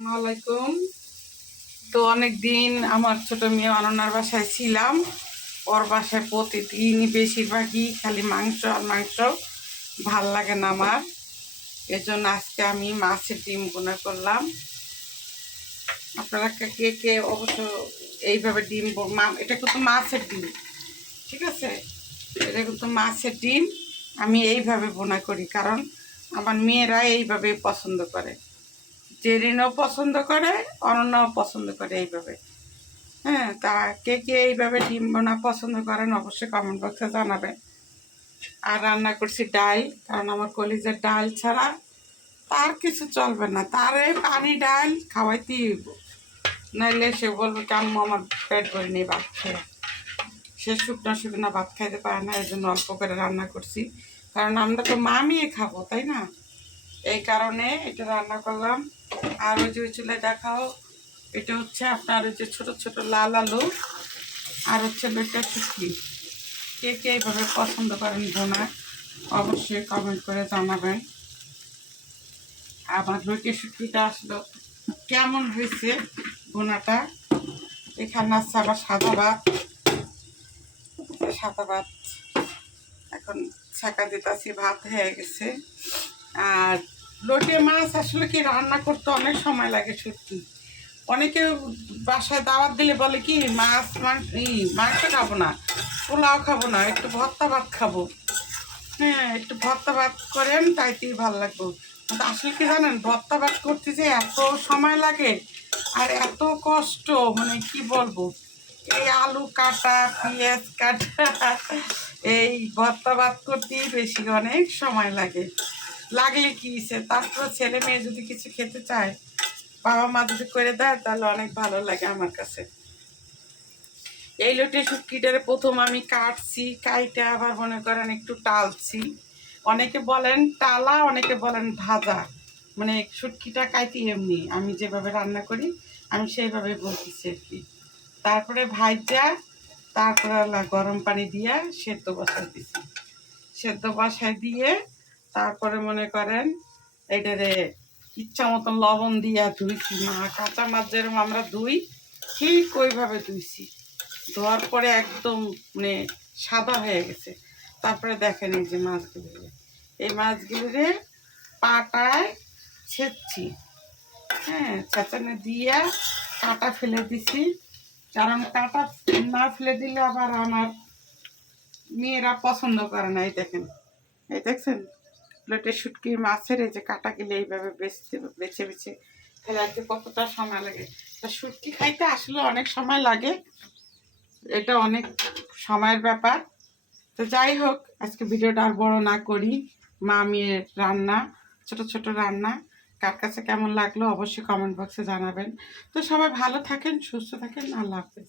আসসালামাইকুম। তো অনেকদিন আমার ছোট মেয়ে অনন্যার বাসায় ছিলাম। ওর বাসায় প্রতিদিনই বেশিরভাগই খালি মাংস আর মাংস, ভাল লাগে না আমার। এজন্য আজকে আমি মাছের ডিম বোনা করলাম। আপনারা কে কে অবশ্য এইভাবে ডিম এটা কিন্তু মাছের ডিম, ঠিক আছে? এটা কিন্তু মাছের ডিম আমি এইভাবে বোনা করি, কারণ আমার মেয়েরা এইভাবে পছন্দ করে। জেরিনও পছন্দ করে, অনন্যাও পছন্দ করে এইভাবে। হ্যাঁ, তা কে কে এইভাবে ডিম বোনা পছন্দ করেন অবশ্যই কমেন্ট বক্সে জানাবেন। আর রান্না করছি ডাল, কারণ আমার কলিজার ডাল ছাড়া তার কিছু চলবে না। তারে পানি ডাল খাওয়াইতেই হইব, নাইলে সে বলবে কেমন আমার পেট ভরে নেই ভাত খেয়ে। সে শুকনো শুকনো ভাত খাইতে পারে না, এই জন্য অল্প করে রান্না করছি, কারণ আমরা তো মামিয়ে খাবো, তাই না? এই কারণে এটা রান্না করলাম। আর ওই যে চুলে দেখাও, এটা হচ্ছে আপনার ওই যে ছোটো ছোটো লাল আলু, আর হচ্ছে বেটা শুটকি। কে কে এইভাবে পছন্দ করেন বোনা অবশ্যই কমেন্ট করে জানাবেন। আমার বেটে শুটকিটা আসলো কেমন হয়েছে বোনাটা। এখানে আছে আবার সাদা ভাত। সাদা ভাত এখন ছাঁকা দিতেছি, ভাত হয়ে গেছে। আর লোটে মাছ আসলে কি রান্না করতে অনেক সময় লাগে সত্যি। অনেকে বাসায় দাওয়াত দিলে বলে কি মাংস খাবো না, পোলাও খাবো না, একটু ভর্তা ভাত খাবো। হ্যাঁ, একটু ভর্তা ভাত করেন, তাইতেই ভালো লাগবে। কিন্তু আসলে কি জানেন, ভর্তা ভাত করতে যে এত সময় লাগে আর এত কষ্ট, মানে কি বলবো, এই আলু কাটা, পেঁয়াজ কাটা, এই ভর্তা ভাত করতেই বেশি অনেক সময় লাগে। লাগলে কি হয়েছে, তারপর ছেলে মেয়ে যদি কিছু খেতে চায়, বাবা মা যদি করে দেয়, তাহলে অনেক ভালো লাগে আমার কাছে। এই লোটে শুটকিটারে প্রথম আমি কাটছি, কাইটা আবার মনে করেন একটু টালছি। অনেকে বলেন টালা, অনেকে বলেন ভাজা, মানে শুটকিটা কাইটি এমনি আমি যেভাবে রান্না করি আমি সেইভাবে বলতেছি আর কি। তারপরে ভাজা, তারপরে গরম পানি দিয়ে সেদ্ধ বসাই দিছি। সেদ্ধ বসাই দিয়ে তারপরে মনে করেন এটারে ইচ্ছা মতন লবণ দিয়া ধুইছি। কাঁচা মাছ যেরকম আমরা ধুই, ঠিক ওইভাবে ধুইছি। ধোয়ার পরে একদম মানে সাদা হয়ে গেছে। তারপরে দেখেন এই যে মাছগুলো, এই মাছগুলোরে পাটায় ছেঁচছি। হ্যাঁ, ছেঁচানো দিয়ে কাটা ফেলে দিছি, কারণ কাটা না ফেলে দিলে আবার আমার মেয়েরা পছন্দ করে না। এই দেখছেন প্লেটে শুটকি মাছের এই যে কাটা গেলে এইভাবে বেছে বেছে ফেলাতে কতটা সময় লাগে। তা শুটকি খাইতে আসলে অনেক সময় লাগে, এটা অনেক সময়ের ব্যাপার। তো যাই হোক, আজকে ভিডিওটা আর বড় না করি। মা মেয়ের রান্না, ছোট ছোট রান্না, কার কাছে কেমন লাগলো অবশ্যই কমেন্ট বক্সে জানাবেন। তো সবাই ভালো থাকেন, সুস্থ থাকেন, আল্লাহ হাফেজ।